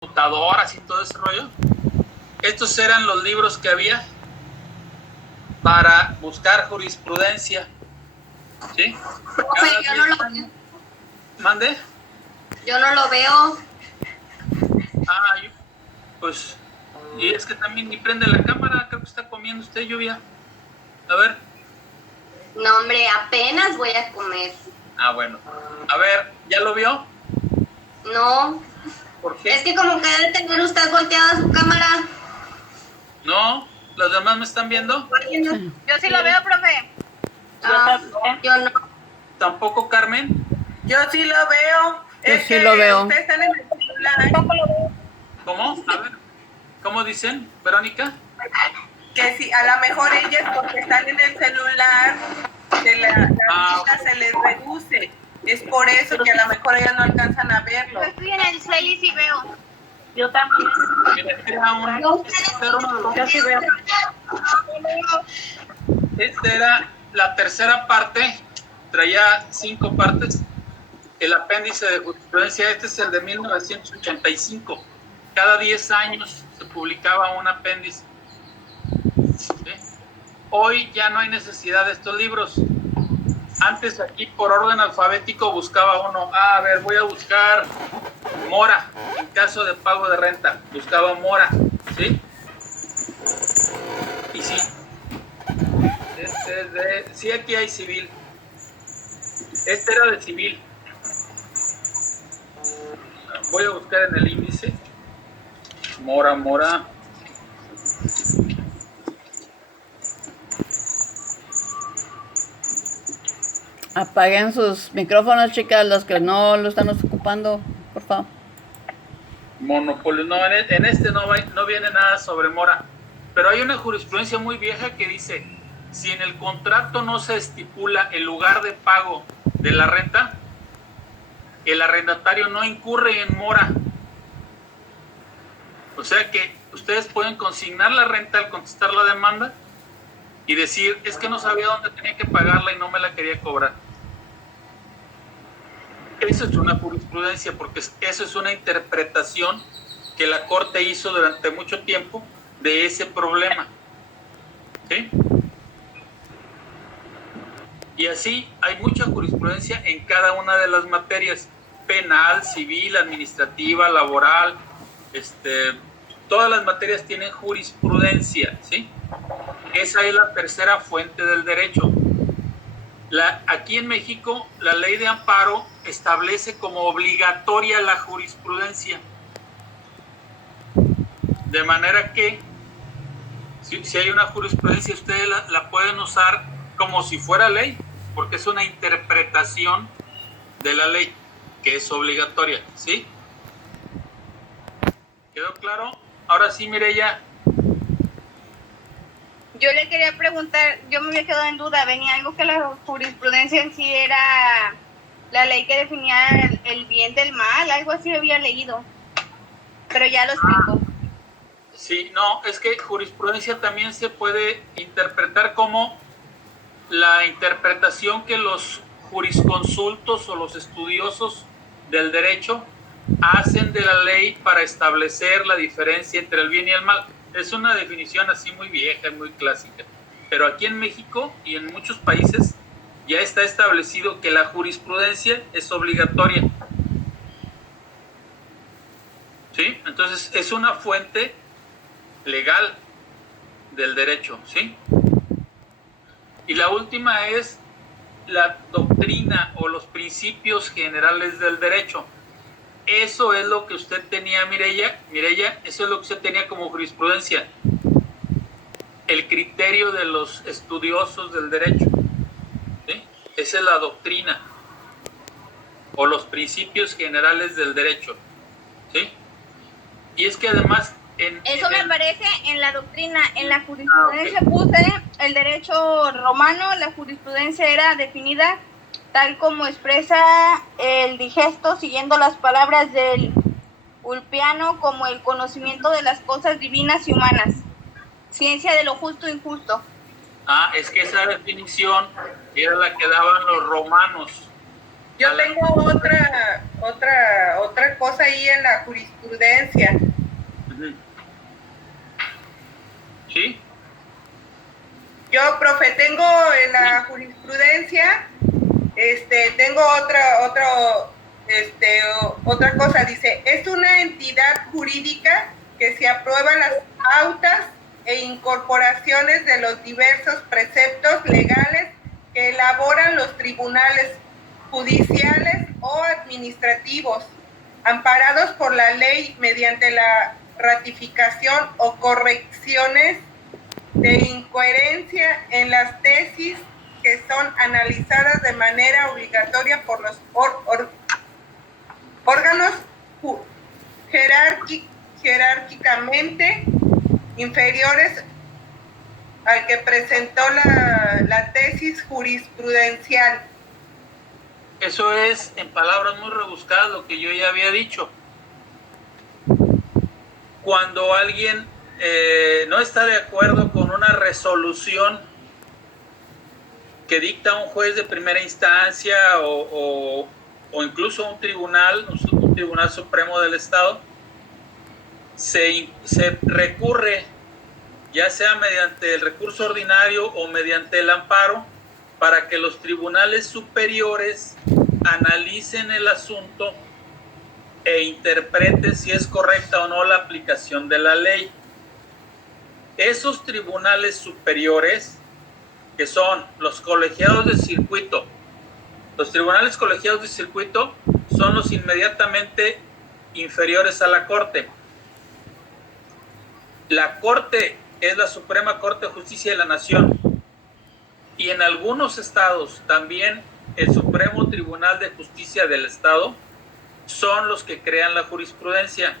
computadoras y todo ese rollo. Estos eran los libros que había para buscar jurisprudencia. ¿Sí? Yo no lo veo. ¿Mande? Yo no lo veo. Pues, y es que también ni prende la cámara, creo que está comiendo usted, Lluvia. A ver. No, hombre, apenas voy a comer. Bueno. A ver, ¿ya lo vio? No. ¿Por qué? Es que como que debe tener usted volteada su cámara. No, ¿los demás me están viendo? Yo sí lo veo, profe. Yo no. ¿Tampoco, Carmen? Yo sí lo veo. Yo sí lo veo. Ustedes están en el celular. ¿Cómo? A ver, ¿cómo dicen, Verónica? Que si a lo mejor ellas porque están en el celular, que la vista se les reduce. Es por eso que a lo mejor ellas no alcanzan a verlo. Yo estoy en el cel y sí veo. Yo también. Mira, Yo sí veo. esta era la tercera parte, traía 5 partes. El apéndice de jurisprudencia, este es el de 1985. Cada 10 años se publicaba un apéndice. ¿Sí? Hoy ya no hay necesidad de estos libros. Antes aquí por orden alfabético buscaba uno. A ver, voy a buscar mora. En caso de pago de renta, buscaba mora. ¿Sí? Y sí. Este es de... Sí, aquí hay civil. Este era de civil. Voy a buscar en el índice. Mora. Apaguen sus micrófonos, chicas, los que no lo están ocupando, por favor. Monopolio. No, en este no viene nada sobre mora. Pero hay una jurisprudencia muy vieja que dice, si en el contrato no se estipula el lugar de pago de la renta, el arrendatario no incurre en mora. O sea que ustedes pueden consignar la renta al contestar la demanda y decir, es que no sabía dónde tenía que pagarla y no me la quería cobrar. Eso es una jurisprudencia, porque eso es una interpretación que la Corte hizo durante mucho tiempo de ese problema. ¿Sí? Y así hay mucha jurisprudencia en cada una de las materias: penal, civil, administrativa, laboral, todas las materias tienen jurisprudencia, ¿sí? Esa es la tercera fuente del derecho. Aquí en México, la ley de amparo establece como obligatoria la jurisprudencia. De manera que, si hay una jurisprudencia, ustedes la pueden usar como si fuera ley, porque es una interpretación de la ley, que es obligatoria, ¿sí? ¿Quedó claro? Ahora sí, Mireya. Yo le quería preguntar, yo me había quedado en duda, venía algo que la jurisprudencia en sí era la ley que definía el bien del mal, algo así había leído, pero ya lo explico. Sí, no, es que jurisprudencia también se puede interpretar como la interpretación que los jurisconsultos o los estudiosos del derecho hacen de la ley para establecer la diferencia entre el bien y el mal. Es una definición así muy vieja, muy clásica. Pero aquí en México y en muchos países ya está establecido que la jurisprudencia es obligatoria. ¿Sí? Entonces es una fuente legal del derecho, ¿sí? Y la última es la doctrina o los principios generales del derecho. Eso es lo que usted tenía, Mireya, eso es lo que usted tenía como jurisprudencia. El criterio de los estudiosos del derecho, ¿sí? Esa es la doctrina o los principios generales del derecho, ¿sí? Y es que además eso me parece en la doctrina, en la jurisprudencia puse el derecho romano, la jurisprudencia era definida tal como expresa el digesto, siguiendo las palabras del Ulpiano, como el conocimiento de las cosas divinas y humanas, ciencia de lo justo e injusto. Es que esa definición era la que daban los romanos. Yo tengo otra cosa ahí en la jurisprudencia. Ujú. ¿Sí? Yo, profe, tengo en la jurisprudencia, tengo otra cosa, dice, es una entidad jurídica que se aprueba las pautas e incorporaciones de los diversos preceptos legales que elaboran los tribunales judiciales o administrativos, amparados por la ley mediante la ratificación o correcciones de incoherencia en las tesis que son analizadas de manera obligatoria por los órganos jerárquicamente inferiores al que presentó la tesis jurisprudencial. Eso es, en palabras muy rebuscadas, lo que yo ya había dicho. Cuando alguien no está de acuerdo con una resolución que dicta un juez de primera instancia o incluso un tribunal supremo del Estado, se recurre, ya sea mediante el recurso ordinario o mediante el amparo, para que los tribunales superiores analicen el asunto e interpreten si es correcta o no la aplicación de la ley. Esos tribunales superiores, que son los colegiados de circuito, los tribunales colegiados de circuito son los inmediatamente inferiores a la Corte. La Corte es la Suprema Corte de Justicia de la Nación, y en algunos estados también el Supremo Tribunal de Justicia del Estado son los que crean la jurisprudencia,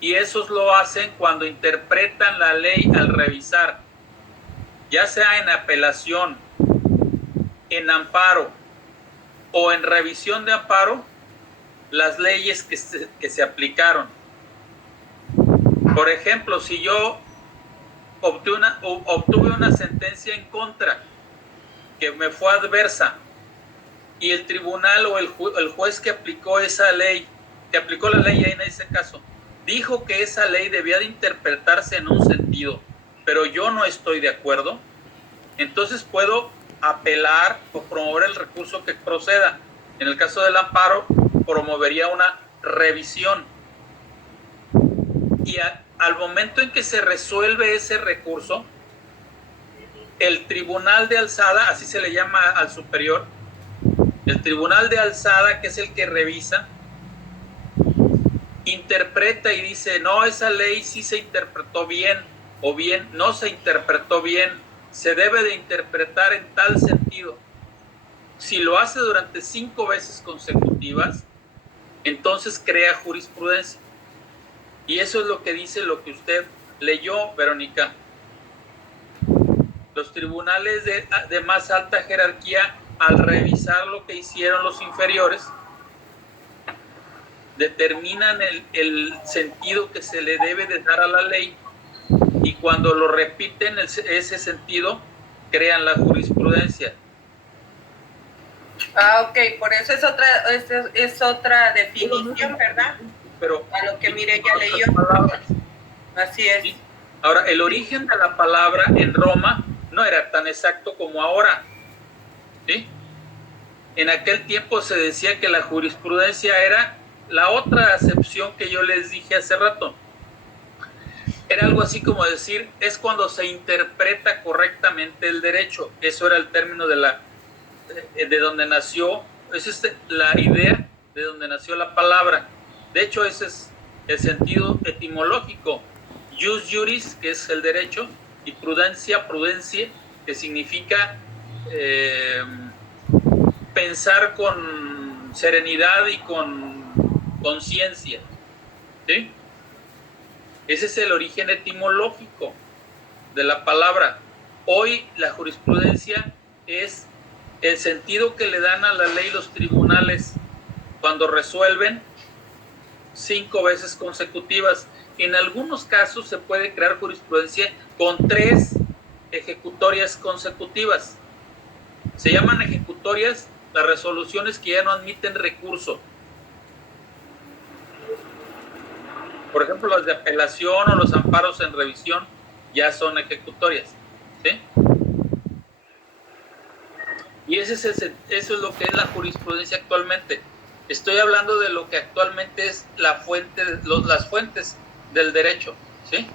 y esos lo hacen cuando interpretan la ley al revisar, ya sea en apelación, en amparo o en revisión de amparo, las leyes que se aplicaron. Por ejemplo, si yo obtuve una sentencia en contra que me fue adversa, y el tribunal o el juez que aplicó esa ley, que aplicó la ley en ese caso, dijo que esa ley debía de interpretarse en un sentido, pero yo no estoy de acuerdo, entonces puedo apelar o promover el recurso que proceda. En el caso del amparo, promovería una revisión. Y al momento en que se resuelve ese recurso, el tribunal de alzada, así se le llama al superior, el tribunal de alzada, que es el que revisa, interpreta y dice, no, esa ley sí se interpretó bien, o bien no se interpretó bien, se debe de interpretar en tal sentido. Si lo hace durante 5 veces consecutivas, entonces crea jurisprudencia. Y eso es lo que dice lo que usted leyó, Verónica. Los tribunales de más alta jerarquía, al revisar lo que hicieron los inferiores, determinan el sentido que se le debe de dar a la ley, y cuando lo repiten ese sentido, crean la jurisprudencia. Ok, por eso es otra definición, ¿verdad? Pero a lo que Mireya leyó. Así es. ¿Sí? Ahora, el origen de la palabra en Roma no era tan exacto como ahora, ¿sí? En aquel tiempo se decía que la jurisprudencia era la otra acepción que yo les dije hace rato. Era algo así como decir, es cuando se interpreta correctamente el derecho. Eso era el término de donde nació, esa es la idea de donde nació la palabra. De hecho, ese es el sentido etimológico. Jus juris, que es el derecho, y prudencia, que significa pensar con serenidad y con conciencia, ¿sí? Ese es el origen etimológico de la palabra. Hoy la jurisprudencia es el sentido que le dan a la ley los tribunales cuando resuelven 5 veces consecutivas. En algunos casos se puede crear jurisprudencia con 3 ejecutorias consecutivas. Se llaman ejecutorias las resoluciones que ya no admiten recurso. Por ejemplo, las de apelación o los amparos en revisión ya son ejecutorias, ¿sí? Y eso es lo que es la jurisprudencia actualmente. Estoy hablando de lo que actualmente es la fuente, las fuentes del derecho, ¿sí?